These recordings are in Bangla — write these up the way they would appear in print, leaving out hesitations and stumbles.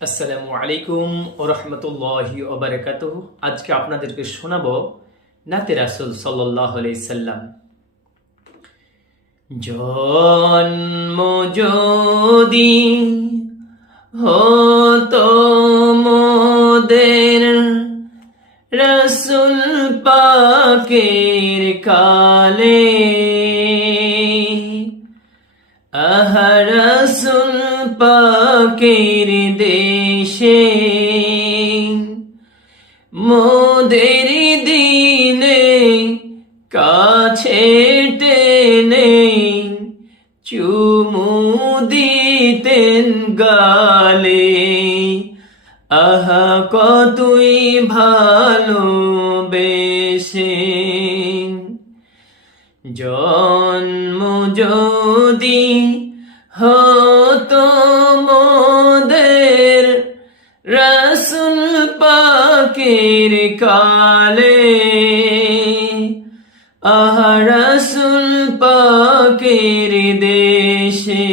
আসসালামু আলাইকুম ওয়া রাহমাতুল্লাহি ওয়া বারাকাতুহু। আজকে আপনাদেরকে শোনাবো নাতে রাসূল সাল্লাল্লাহু আলাইহি সাল্লাম। জন্ম যদি হতো মোদের রাসূল পাকের কালে, রাসূল পাকের দেশে মোদের দিনে কাছে টেনে চুমু দিতেন গালে। আহা কতই ভালোবেসে, জন্ম যদি হতো মোদের রাসূল পাকের কালে, রাসূল পাকের দেশে।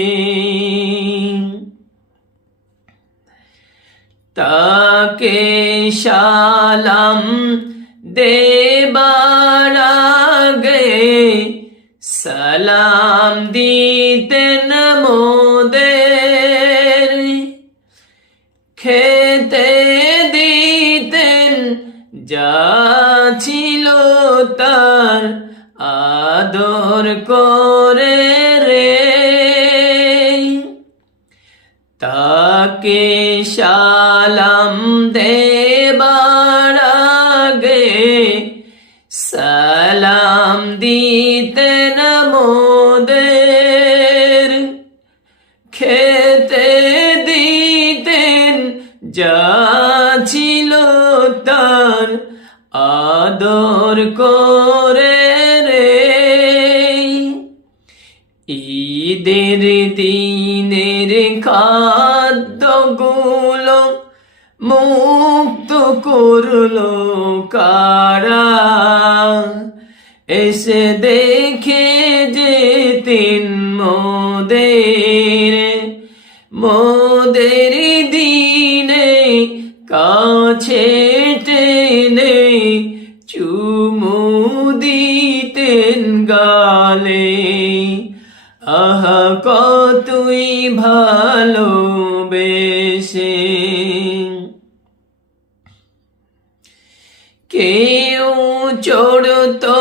তাকে সালাম দেবার আগে সালাম দিতেন মোদের, খেতে দিতেন যা ছিল তার আদর করে রে। তাকে সালাম দেবার আগে সালাম দিতেন মোদের, খেতে দিতেন যা ছিল তার আদর করে রে। ঈদের দিনের খাদ্যগুলো মুক্ত করলো কারা, এসে দেখে যেতেন মোদের দিনে কাছে টেনে চুমু দিতেন গালে। আহা কতই ভালোবেসে, কেউ চড়তো